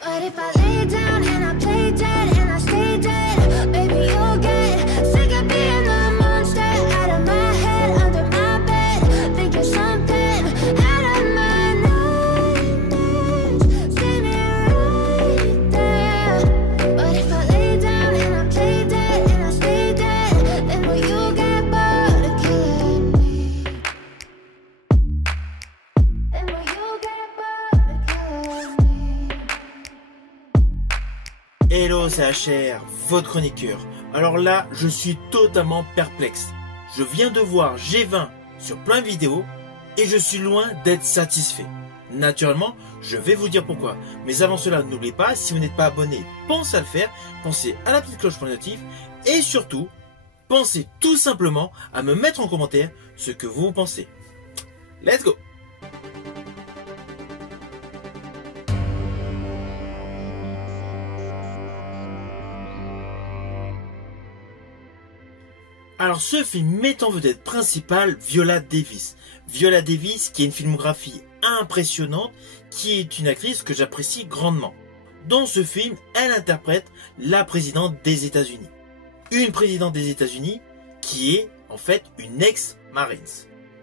But if I lay down and I play dead and I stay dead, baby, you'll get sick of being the monster out of my head, under my bed, thinking something out of my nightmares, standing right there. But if I lay down and I play dead and I stay dead, then will you get bored of killing me? Then will you get bored of killing me? Hello, c'est HR, votre chroniqueur. Alors là, je suis totalement perplexe. Je viens de voir G20 sur plein de vidéos et je suis loin d'être satisfait. Naturellement, je vais vous dire pourquoi. Mais avant cela, n'oubliez pas, si vous n'êtes pas abonné, pensez à le faire, pensez à la petite cloche pour les notifs et surtout, pensez tout simplement à me mettre en commentaire ce que vous pensez. Let's go! Alors ce film met en vedette principale Viola Davis. Viola Davis qui a une filmographie impressionnante, qui est une actrice que j'apprécie grandement. Dans ce film, elle interprète la présidente des États-Unis. Une présidente des États-Unis qui est en fait une ex-Marines.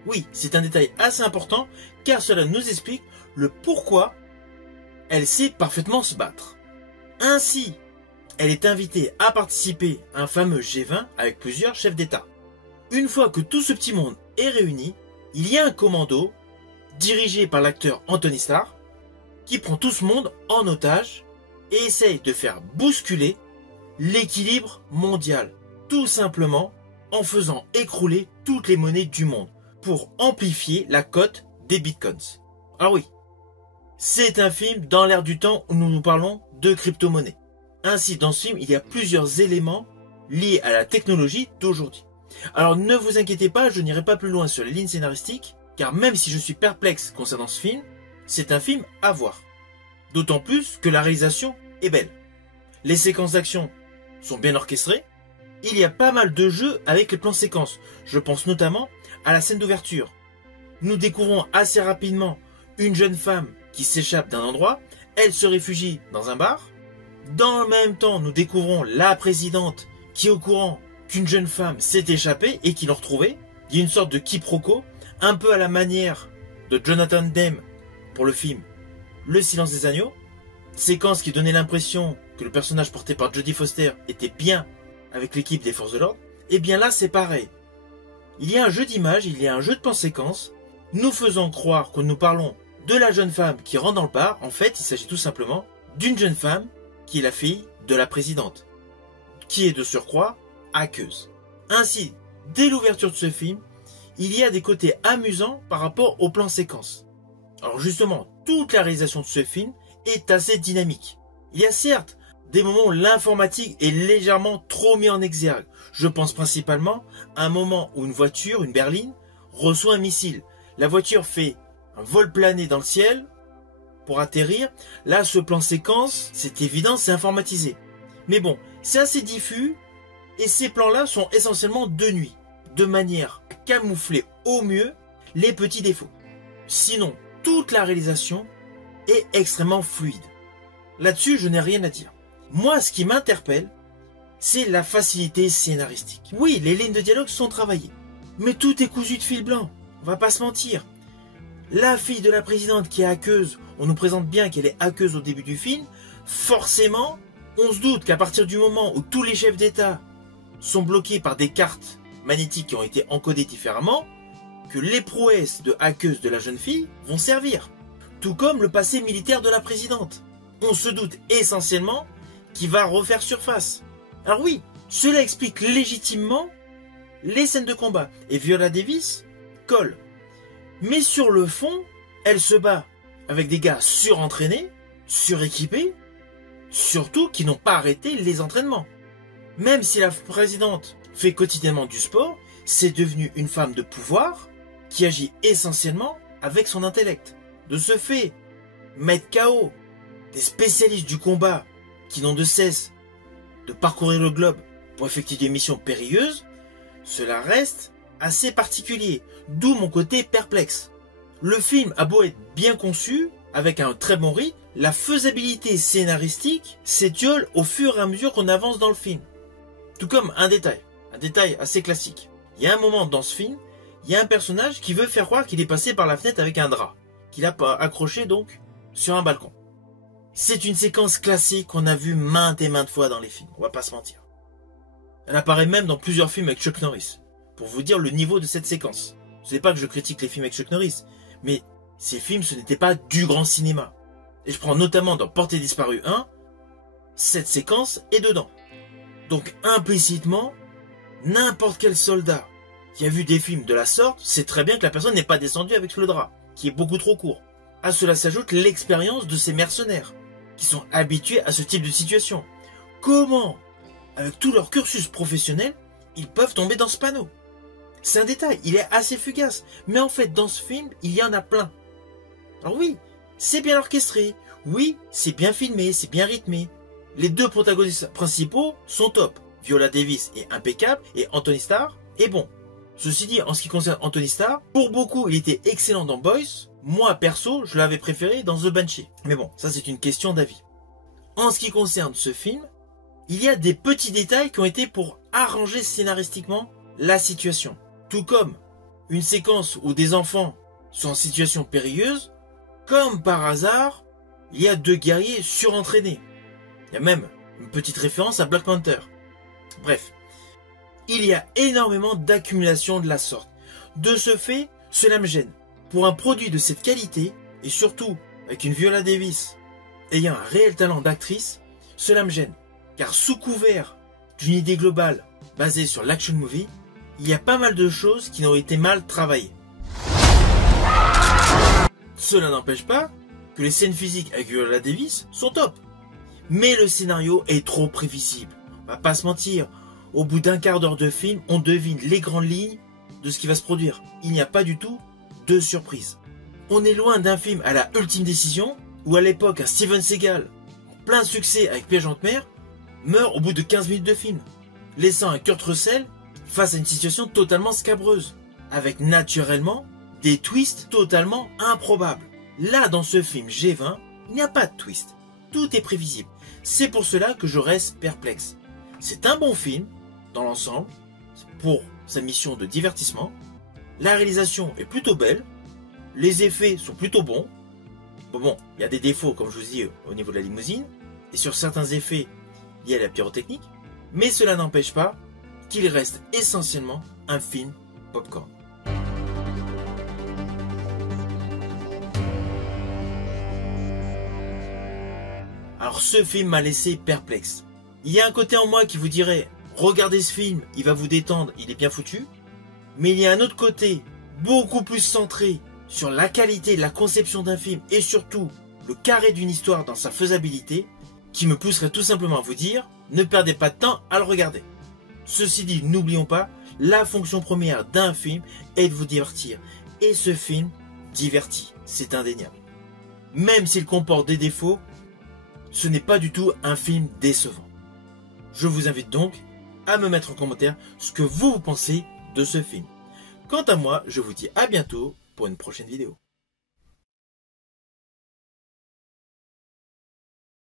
Oui, c'est un détail assez important car cela nous explique le pourquoi elle sait parfaitement se battre. Ainsi, elle est invitée à participer à un fameux G20 avec plusieurs chefs d'État. Une fois que tout ce petit monde est réuni, il y a un commando dirigé par l'acteur Anthony Starr qui prend tout ce monde en otage et essaye de faire bousculer l'équilibre mondial, tout simplement en faisant écrouler toutes les monnaies du monde pour amplifier la cote des bitcoins. Alors oui, c'est un film dans l'ère du temps où nous parlons de crypto-monnaies. Ainsi, dans ce film, il y a plusieurs éléments liés à la technologie d'aujourd'hui. Alors ne vous inquiétez pas, je n'irai pas plus loin sur les lignes scénaristiques, car même si je suis perplexe concernant ce film, c'est un film à voir. D'autant plus que la réalisation est belle. Les séquences d'action sont bien orchestrées, il y a pas mal de jeux avec les plans séquences. Je pense notamment à la scène d'ouverture. Nous découvrons assez rapidement une jeune femme qui s'échappe d'un endroit, elle se réfugie dans un bar. Dans le même temps, nous découvrons la présidente qui est au courant qu'une jeune femme s'est échappée et qui l'a retrouvée. Il y a une sorte de quiproquo, un peu à la manière de Jonathan Demme pour le film Le Silence des Agneaux. Séquence qui donnait l'impression que le personnage porté par Jodie Foster était bien avec l'équipe des forces de l'ordre. Et bien là, c'est pareil. Il y a un jeu d'images, il y a un jeu de plan-séquence, nous faisant croire que nous parlons de la jeune femme qui rentre dans le bar. En fait, il s'agit tout simplement d'une jeune femme qui est la fille de la présidente, qui est de surcroît hackeuse. Ainsi, dès l'ouverture de ce film, il y a des côtés amusants par rapport au plan séquence. Alors justement, toute la réalisation de ce film est assez dynamique. Il y a certes des moments où l'informatique est légèrement trop mis en exergue. Je pense principalement à un moment où une voiture, une berline, reçoit un missile. La voiture fait un vol plané dans le ciel pour atterrir. Là, ce plan séquence, c'est évident, c'est informatisé. Mais bon, c'est assez diffus et ces plans-là sont essentiellement de nuit, de manière à camoufler au mieux les petits défauts. Sinon, toute la réalisation est extrêmement fluide. Là-dessus, je n'ai rien à dire. Moi, ce qui m'interpelle, c'est la facilité scénaristique. Oui, les lignes de dialogue sont travaillées, mais tout est cousu de fil blanc. On va pas se mentir. La fille de la présidente qui est hackeuse, on nous présente bien qu'elle est hackeuse au début du film. Forcément, on se doute qu'à partir du moment où tous les chefs d'État sont bloqués par des cartes magnétiques qui ont été encodées différemment, que les prouesses de hackeuse de la jeune fille vont servir. Tout comme le passé militaire de la présidente. On se doute essentiellement qu'il va refaire surface. Alors oui, cela explique légitimement les scènes de combat. Et Viola Davis colle. Mais sur le fond, elle se bat avec des gars surentraînés, suréquipés, surtout qui n'ont pas arrêté les entraînements. Même si la présidente fait quotidiennement du sport, c'est devenu une femme de pouvoir qui agit essentiellement avec son intellect. De ce fait, mettre KO des spécialistes du combat qui n'ont de cesse de parcourir le globe pour effectuer des missions périlleuses, cela reste assez particulier, d'où mon côté perplexe. Le film a beau être bien conçu, avec un très bon rythme, la faisabilité scénaristique s'étiole au fur et à mesure qu'on avance dans le film. Tout comme un détail assez classique. Il y a un moment dans ce film, il y a un personnage qui veut faire croire qu'il est passé par la fenêtre avec un drap, qu'il a accroché donc sur un balcon. C'est une séquence classique qu'on a vue maintes et maintes fois dans les films, on va pas se mentir. Elle apparaît même dans plusieurs films avec Chuck Norris, pour vous dire le niveau de cette séquence. Ce n'est pas que je critique les films avec Chuck Norris, mais ces films ce n'était pas du grand cinéma. Et je prends notamment dans Portée disparue 1, cette séquence est dedans. Donc implicitement, n'importe quel soldat qui a vu des films de la sorte sait très bien que la personne n'est pas descendue avec le drap, qui est beaucoup trop court. À cela s'ajoute l'expérience de ces mercenaires, qui sont habitués à ce type de situation. Comment, avec tout leur cursus professionnel, ils peuvent tomber dans ce panneau? C'est un détail, il est assez fugace, mais en fait dans ce film, il y en a plein. Alors oui, c'est bien orchestré, oui, c'est bien filmé, c'est bien rythmé. Les deux protagonistes principaux sont top. Viola Davis est impeccable et Anthony Starr est bon. Ceci dit, en ce qui concerne Anthony Starr, pour beaucoup, il était excellent dans Boys. Moi, perso, je l'avais préféré dans The Banshee. Mais bon, ça c'est une question d'avis. En ce qui concerne ce film, il y a des petits détails qui ont été pour arranger scénaristiquement la situation. Tout comme une séquence où des enfants sont en situation périlleuse, comme par hasard, il y a deux guerriers surentraînés. Il y a même une petite référence à Black Panther. Bref, il y a énormément d'accumulation de la sorte. De ce fait, cela me gêne. Pour un produit de cette qualité, et surtout avec une Viola Davis ayant un réel talent d'actrice, cela me gêne. Car sous couvert d'une idée globale basée sur l'action movie, il y a pas mal de choses qui ont été mal travaillées. Cela n'empêche pas que les scènes physiques avec Viola Davis sont top. Mais le scénario est trop prévisible. On va pas se mentir. Au bout d'un quart d'heure de film, on devine les grandes lignes de ce qui va se produire. Il n'y a pas du tout de surprise. On est loin d'un film à la ultime décision, où à l'époque un Steven Seagal, plein succès avec Piège en mer, meurt au bout de 15 minutes de film, laissant un Kurt Russell face à une situation totalement scabreuse, avec naturellement des twists totalement improbables. Là, dans ce film G20, il n'y a pas de twist. Tout est prévisible. C'est pour cela que je reste perplexe. C'est un bon film, dans l'ensemble, pour sa mission de divertissement. La réalisation est plutôt belle. Les effets sont plutôt bons. Bon, il y a des défauts, comme je vous dis, au niveau de la limousine. Et sur certains effets liés à la pyrotechnique. Mais cela n'empêche pas qu'il reste essentiellement un film popcorn. Alors ce film m'a laissé perplexe. Il y a un côté en moi qui vous dirait, regardez ce film, il va vous détendre, il est bien foutu. Mais il y a un autre côté, beaucoup plus centré sur la qualité de la conception d'un film et surtout le carré d'une histoire dans sa faisabilité, qui me pousserait tout simplement à vous dire, ne perdez pas de temps à le regarder. Ceci dit, n'oublions pas, la fonction première d'un film est de vous divertir. Et ce film divertit, c'est indéniable. Même s'il comporte des défauts, ce n'est pas du tout un film décevant. Je vous invite donc à me mettre en commentaire ce que vous pensez de ce film. Quant à moi, je vous dis à bientôt pour une prochaine vidéo.